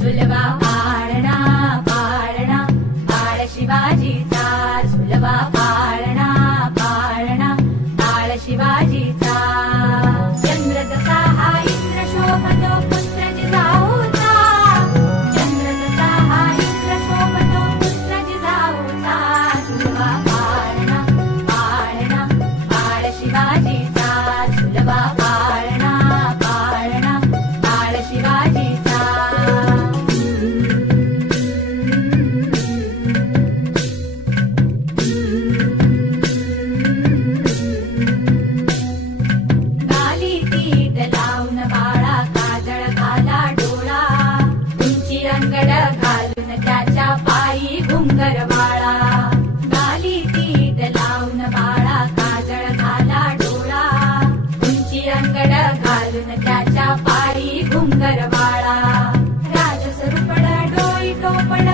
झुलवा पाळणा पाळणा बाळ शिवाजीचा, झुलवा पाळणा पाळणा बाळ शिवाजीचा. चंद्र जसा हा इंद्र शोभतो पुत्र जिजाऊचा, चंद्र जसा हा इंद्र शोभतो पुत्र जिजाऊचा. झुलवा पाळणा पाळणा बाळ शिवाजीचा, झुलवा पाळणा पाळणा बाळ शिवाजीचा. गाली तीट लावून बाळा काजळ घाला डोळा, उंची अंगड घालून त्याच्या पायी घुंगर वाळा. गाली तीट लावून बाळा काजळ घाला डोळा, उंची अंगड घालून त्याच्या पायी घुंगर वाळा. राजसरुपड डोई टोपड